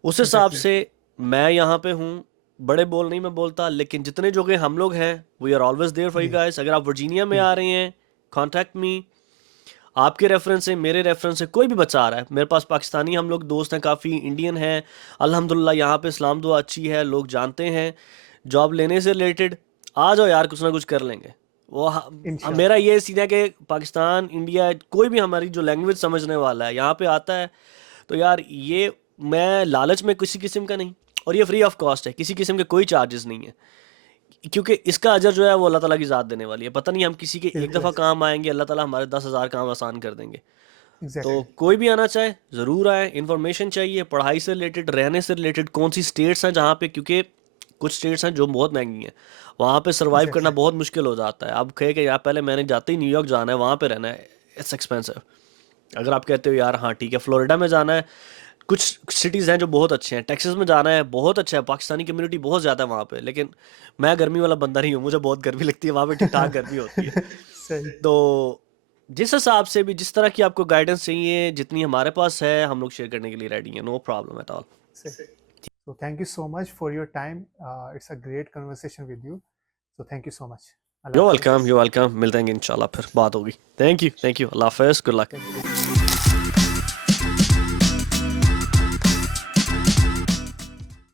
उस हिसाब एग्जैक्टली। से मैं यहाँ पे हूँ। बड़े बोल नहीं मैं बोलता, लेकिन जितने जो कि हम लोग हैं we are always there for you जी। गाइस। अगर आप वर्जीनिया में जी। आ रहे हैं कॉन्टैक्ट मी। आपके रेफरेंस से, मेरे रेफरेंस से, कोई भी बच्चा आ रहा है मेरे पास, पाकिस्तानी हम लोग दोस्त हैं, काफ़ी इंडियन हैं, अल्हम्दुलिल्लाह यहाँ पे इस्लाम दुआ अच्छी है, लोग जानते हैं। जॉब लेने से रिलेटेड आ जाओ यार, कुछ ना कुछ कर लेंगे। वो मेरा इंशाल्लाह। ये सीन है कि पाकिस्तान, इंडिया, कोई भी हमारी जो लैंग्वेज समझने वाला है यहाँ पे आता है तो यार ये, मैं लालच में किसी किस्म का नहीं, और ये फ्री ऑफ कॉस्ट है, किसी किस्म के कोई चार्जेस नहीं है, क्योंकि इसका अजर जो है वो अल्लाह ताला की ज़ात देने वाली है। पता नहीं हम किसी के एक बिल्कुल। दफ़ा काम आएंगे, अल्लाह ताला हमारे 10,000 काम आसान कर देंगे। तो एग्जैक्टली। कोई भी आना चाहे ज़रूर आए। इन्फॉर्मेशन चाहिए पढ़ाई से रिलेटेड, रहने से रिलेटेड, कौन सी स्टेट्स हैं जहाँ पे, क्योंकि कुछ स्टेट्स हैं जो बहुत महंगी हैं, वहाँ पे सरवाइव करना एग्जैक्टली। बहुत मुश्किल हो जाता है। अब कहे कि यार पहले मैंने जाते ही न्यूयॉर्क जाना है, वहाँ पे रहना है, इट्स एक्सपेंसिव। अगर आप कहते हो यार हाँ ठीक है फ्लोरिडा में जाना है, कुछ सिटीज़ हैं जो बहुत अच्छे हैं, टेक्सास में जाना है, बहुत अच्छा है, पाकिस्तानी कम्युनिटी बहुत ज़्यादा है वहाँ पे, लेकिन मैं गर्मी वाला बंदा नहीं हूँ, मुझे बहुत गर्मी लगती है वहाँ पे, ठीक ठाक गर्मी होती है। सही। तो जिस हिसाब से भी, जिस तरह की आपको गाइडेंस चाहिए, जितनी हमारे पास है, हम लोग शेयर करने के लिए रेडी हैं, नो प्रॉब्लम एट ऑल। सही। So thank you so much for your time. It's a great conversation with you. So thank you so much. Allah Hafiz. You welcome, मिलते हैं इंशाल्लाह, फिर बात होगी। थैंक यू, अल्लाह हाफ़िज़, गुड लक। Thank you.